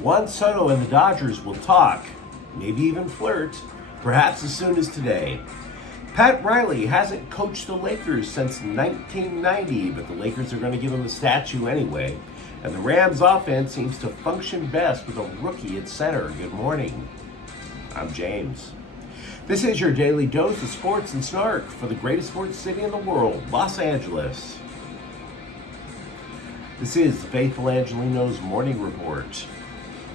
Juan Soto and the Dodgers will talk, maybe even flirt, perhaps as soon as today. Pat Riley hasn't coached the Lakers since 1990, but the Lakers are going to give him a statue anyway. And the Rams offense seems to function best with a rookie at center. Good morning. I'm James. This is your daily dose of sports and snark for the greatest sports city in the world, Los Angeles. This is the Faithful Angelenos Morning Report.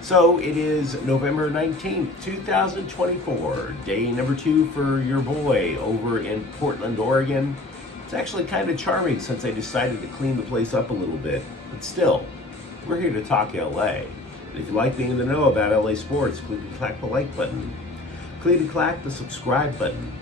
So it is November 19th, 2024, day number 2 for your boy over in Portland, Oregon. It's actually kind of charming since I decided to clean the place up a little bit, but still, we're here to talk LA. And if you like being in the know about LA sports, click and clack the like button. Click and clack the subscribe button.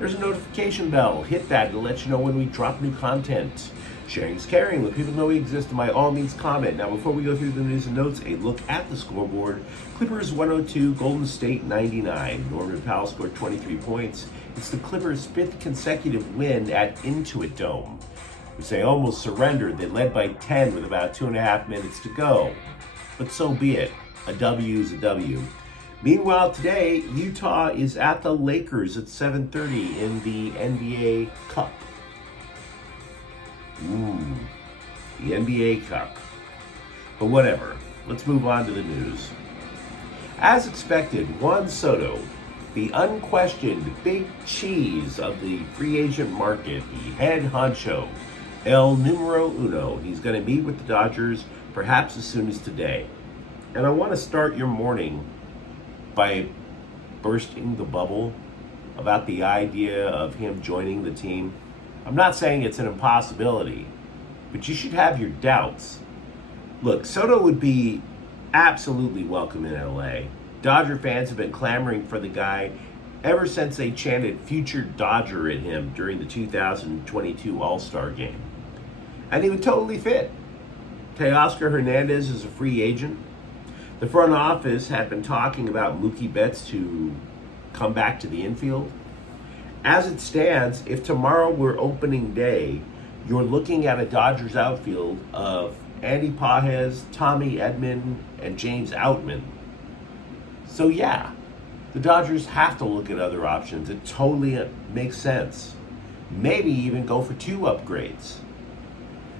There's a notification bell. Hit that to let you know when we drop new content. Sharing is caring. Let people know we exist, and by all means comment. Now, before we go through the news and notes, a look at the scoreboard. Clippers 102, Golden State 99. Norman Powell scored 23 points. It's the Clippers' 5th consecutive win at Intuit Dome, which they almost surrendered. They led by 10 with about 2.5 minutes to go. But so be it. A W is a W. Meanwhile, today, Utah is at the Lakers at 7:30 in the NBA Cup. The NBA Cup. But whatever, let's move on to the news. As expected, Juan Soto, the unquestioned big cheese of the free agent market, the head honcho, el numero uno, he's going to meet with the Dodgers perhaps as soon as today. And I want to start your morning by bursting the bubble about the idea of him joining the team. I'm not saying it's an impossibility, but you should have your doubts. Look, Soto would be absolutely welcome in LA. Dodger fans have been clamoring for the guy ever since they chanted "Future Dodger" at him during the 2022 All-Star Game. And he would totally fit. Teoscar Hernandez is a free agent. The front office had been talking about Mookie Betts to come back to the infield. As it stands, if tomorrow were opening day, you're looking at a Dodgers outfield of Andy Pages, Tommy Edman, and James Outman. So yeah, the Dodgers have to look at other options. It totally makes sense. Maybe even go for 2 upgrades.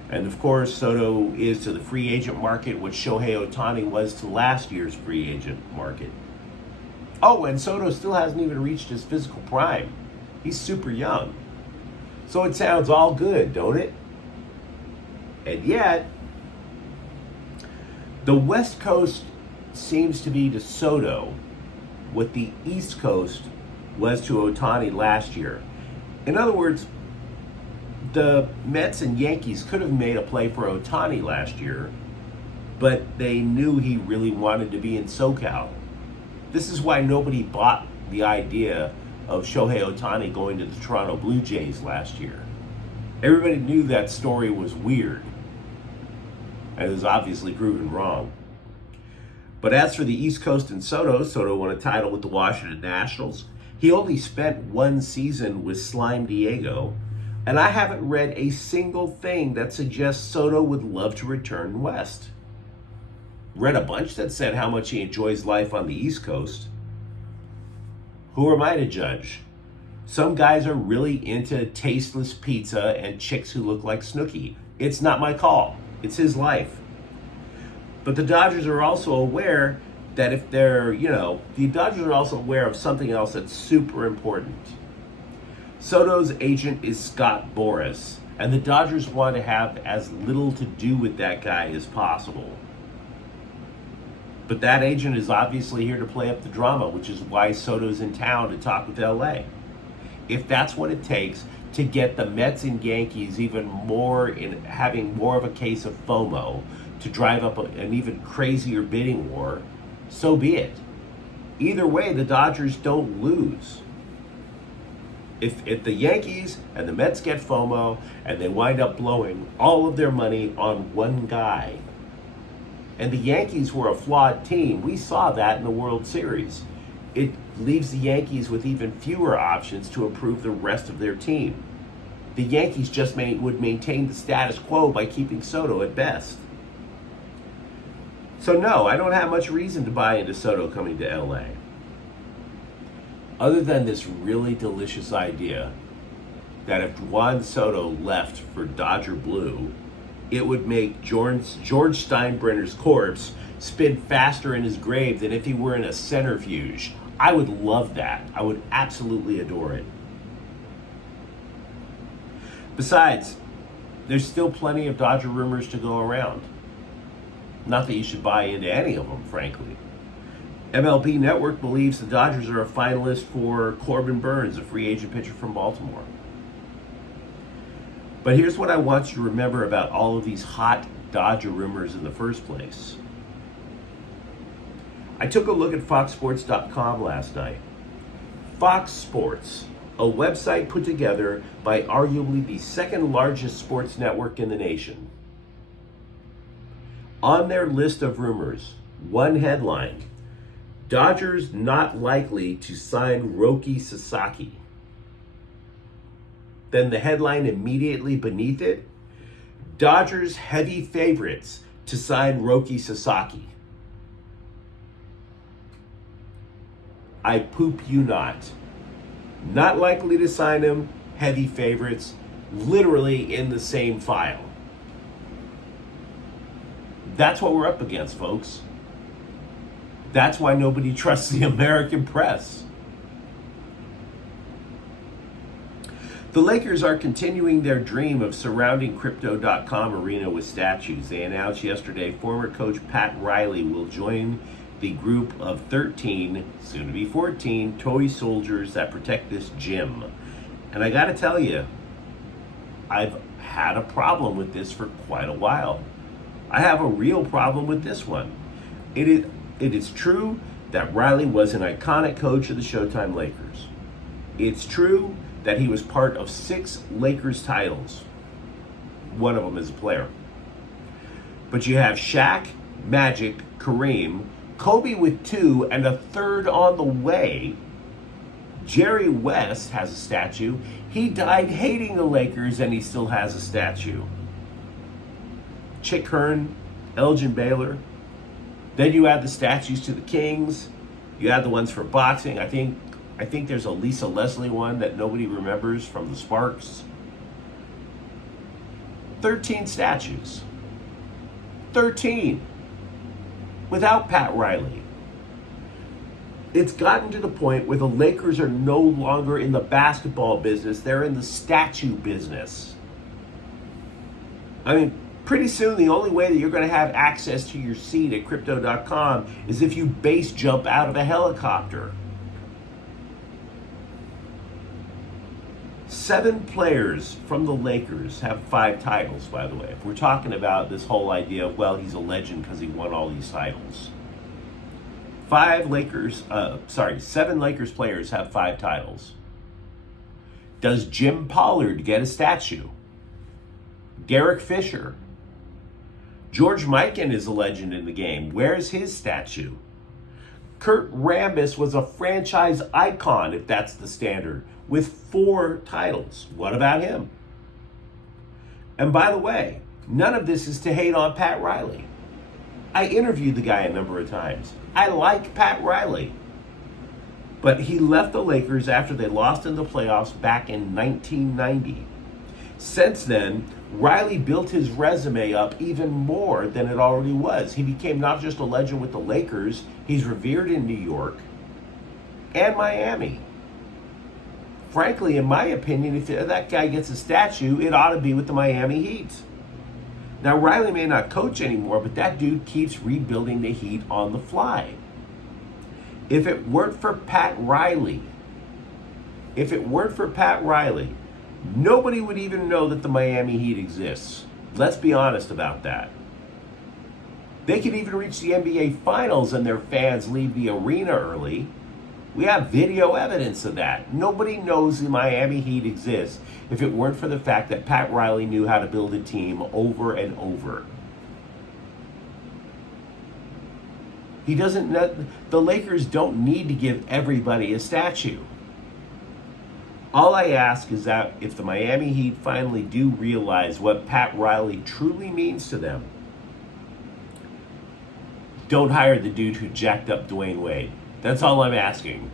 And of course, Soto is to the free agent market what Shohei Ohtani was to last year's free agent market. Oh, and Soto still hasn't even reached his physical prime. He's super young. So it sounds all good, don't it? And yet, the West Coast seems to be to Soto what the East Coast was to Ohtani last year. In other words, the Mets and Yankees could have made a play for Ohtani last year, but they knew he really wanted to be in SoCal. This is why nobody bought the idea of Shohei Ohtani going to the Toronto Blue Jays last year. Everybody knew that story was weird, and it was obviously proven wrong. But as for the East Coast and Soto won a title with the Washington Nationals. He only spent 1 season with Slime Diego, and I haven't read a single thing that suggests Soto would love to return west. Read a bunch that said how much he enjoys life on the East Coast. Who am I to judge? Some guys are really into tasteless pizza and chicks who look like Snooki. It's not my call. It's his life. But the Dodgers are also aware that if they're, the Dodgers are also aware of something else that's super important. Soto's agent is Scott Boras, and the Dodgers want to have as little to do with that guy as possible. But that agent is obviously here to play up the drama, which is why Soto's in town to talk with LA. If that's what it takes to get the Mets and Yankees even more in having more of a case of FOMO to drive up an even crazier bidding war, so be it. Either way, the Dodgers don't lose. If the Yankees and the Mets get FOMO and they wind up blowing all of their money on one guy, and the Yankees were a flawed team, we saw that in the World Series. It leaves the Yankees with even fewer options to improve the rest of their team. The Yankees just would maintain the status quo by keeping Soto at best. So no, I don't have much reason to buy into Soto coming to LA. Other than this really delicious idea that if Juan Soto left for Dodger Blue, it would make George Steinbrenner's corpse spin faster in his grave than if he were in a centrifuge. I would love that. I would absolutely adore it. Besides, there's still plenty of Dodger rumors to go around. Not that you should buy into any of them, frankly. MLB Network believes the Dodgers are a finalist for Corbin Burnes, a free agent pitcher from Baltimore. But here's what I want you to remember about all of these hot Dodger rumors in the first place. I took a look at FoxSports.com last night. Fox Sports, a website put together by arguably the second largest sports network in the nation. On their list of rumors, one headline: Dodgers not likely to sign Roki Sasaki. Then the headline immediately beneath it: Dodgers heavy favorites to sign Roki Sasaki. I poop you not. Not likely to sign him, heavy favorites, literally in the same file. That's what we're up against, folks. That's why nobody trusts the American press. The Lakers are continuing their dream of surrounding Crypto.com arena with statues. They announced yesterday former coach Pat Riley will join the group of 13, soon to be 14, toy soldiers that protect this gym. And I gotta tell you, I've had a problem with this for quite a while. I have a real problem with this one. It is true that Riley was an iconic coach of the Showtime Lakers. It's true that he was part of 6 Lakers titles. One of them as a player. But you have Shaq, Magic, Kareem, Kobe with 2 and a 3rd on the way. Jerry West has a statue. He died hating the Lakers and he still has a statue. Chick Hearn, Elgin Baylor. Then you add the statues to the Kings. You add the ones for boxing. I think there's a Lisa Leslie one that nobody remembers from the Sparks. 13 statues. 13. Without Pat Riley. It's gotten to the point where the Lakers are no longer in the basketball business. They're in the statue business. I mean, pretty soon the only way that you're going to have access to your seat at Crypto.com is if you base jump out of a helicopter. 7 players from the Lakers have 5 titles, by the way. If we're talking about this whole idea of, well, he's a legend because he won all these titles. 7 Lakers players have 5 titles. Does Jim Pollard get a statue? Derek Fisher. George Mikan is a legend in the game. Where's his statue? Kurt Rambis was a franchise icon, if that's the standard, with 4 titles. What about him? And by the way, none of this is to hate on Pat Riley. I interviewed the guy a number of times. I like Pat Riley. But he left the Lakers after they lost in the playoffs back in 1990. Since then, Riley built his resume up even more than it already was. He became not just a legend with the Lakers, he's revered in New York and Miami. Frankly, in my opinion, if that guy gets a statue, it ought to be with the Miami Heat. Now, Riley may not coach anymore, but that dude keeps rebuilding the Heat on the fly. If it weren't for Pat Riley, nobody would even know that the Miami Heat exists. Let's be honest about that. They could even reach the NBA Finals and their fans leave the arena early. We have video evidence of that. Nobody knows the Miami Heat exists if it weren't for the fact that Pat Riley knew how to build a team over and over. The Lakers don't need to give everybody a statue. All I ask is that if the Miami Heat finally do realize what Pat Riley truly means to them, don't hire the dude who jacked up Dwayne Wade. That's all I'm asking.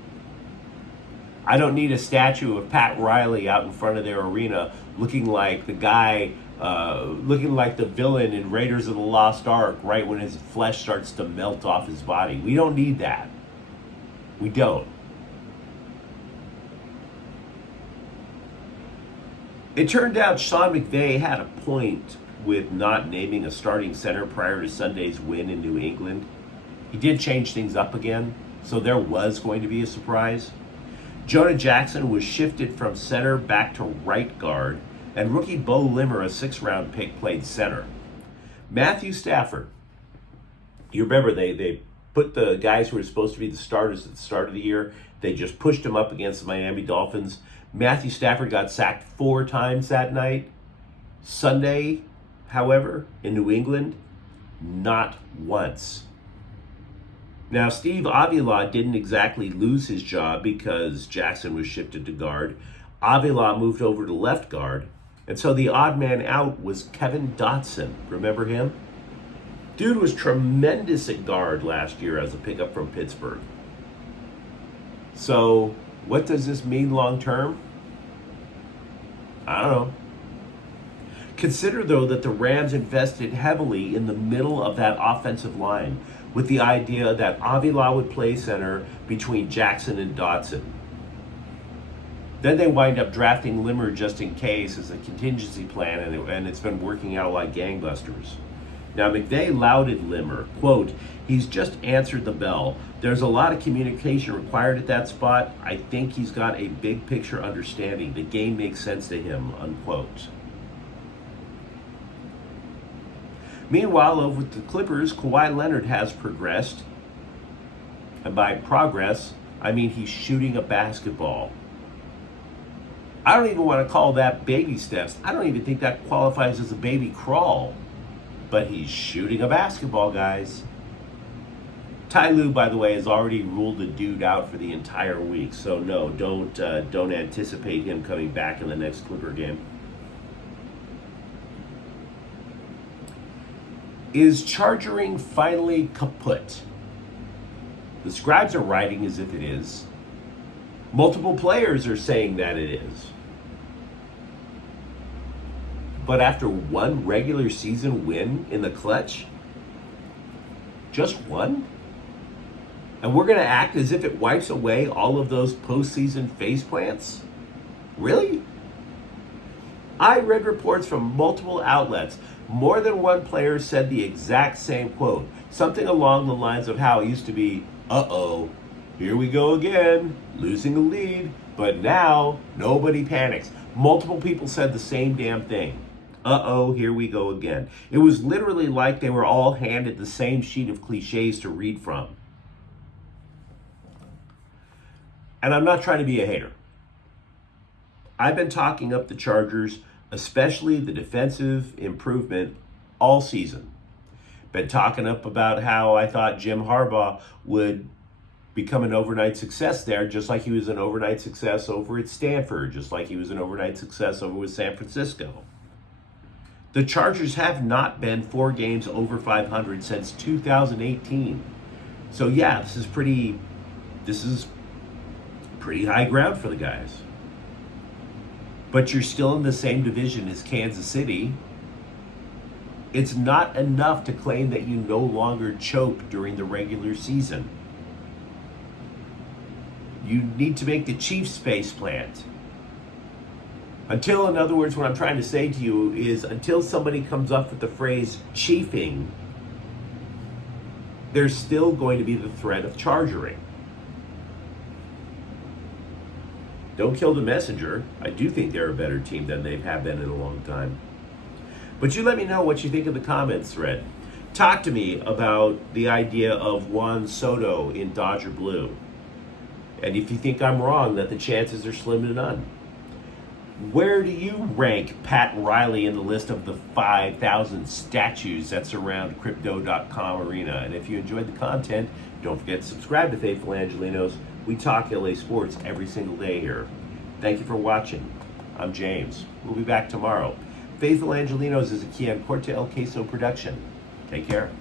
I don't need a statue of Pat Riley out in front of their arena looking like the guy, looking like the villain in Raiders of the Lost Ark right when his flesh starts to melt off his body. We don't need that. We don't. It turned out Sean McVay had a point with not naming a starting center prior to Sunday's win in New England. He did change things up again, so there was going to be a surprise. Jonah Jackson was shifted from center back to right guard, and rookie Bo Limmer, a sixth-round pick, played center. Matthew Stafford, you remember they put the guys who were supposed to be the starters at the start of the year, they just pushed them up against the Miami Dolphins. Matthew Stafford got sacked 4 times that night. Sunday, however, in New England, not once. Now, Steve Avila didn't exactly lose his job because Jackson was shifted to guard. Avila moved over to left guard, and so the odd man out was Kevin Dotson. Remember him? Dude was tremendous at guard last year as a pickup from Pittsburgh. So, what does this mean long term? I don't know. Consider, though, that the Rams invested heavily in the middle of that offensive line with the idea that Avila would play center between Jackson and Dotson. Then they wind up drafting Limmer just in case as a contingency plan, and it's been working out like gangbusters. Now, McVay lauded Limmer, quote, "He's just answered the bell. There's a lot of communication required at that spot. I think he's got a big picture understanding. The game makes sense to him," unquote. Meanwhile, over with the Clippers, Kawhi Leonard has progressed. And by progress, I mean he's shooting a basketball. I don't even want to call that baby steps. I don't even think that qualifies as a baby crawl. But he's shooting a basketball, guys. Ty Lue, by the way, has already ruled the dude out for the entire week. So no, don't anticipate him coming back in the next Clipper game. Is chargering finally kaput? The scribes are writing as if it is. Multiple players are saying that it is. But after one regular season win in the clutch, just one? And we're going to act as if it wipes away all of those postseason faceplants? Really? I read reports from multiple outlets. More than one player said the exact same quote. Something along the lines of how it used to be, uh-oh, here we go again, losing a lead, but now nobody panics. Multiple people said the same damn thing. Uh-oh, here we go again. It was literally like they were all handed the same sheet of cliches to read from. And I'm not trying to be a hater. I've been talking up the Chargers, especially the defensive improvement, all season. Been talking up about how I thought Jim Harbaugh would become an overnight success there, just like he was an overnight success over at Stanford, just like he was an overnight success over with San Francisco. The Chargers have not been 4 games over 500 since 2018. So yeah, this is pretty high ground for the guys. But you're still in the same division as Kansas City. It's not enough to claim that you no longer choke during the regular season. You need to make the Chiefs face plant. Until, in other words, what I'm trying to say to you is until somebody comes up with the phrase chiefing, there's still going to be the threat of chargering. Don't kill the messenger. I do think they're a better team than they have been in a long time. But you let me know what you think in the comments thread. Talk to me about the idea of Juan Soto in Dodger Blue. And if you think I'm wrong, that the chances are slim to none. Where do you rank Pat Riley in the list of the 5,000 statues that surround Crypto.com Arena? And if you enjoyed the content, don't forget to subscribe to Faithful Angelenos. We talk LA sports every single day here. Thank you for watching. I'm James. We'll be back tomorrow. Faithful Angelenos is a Kian Corte El Queso production. Take care.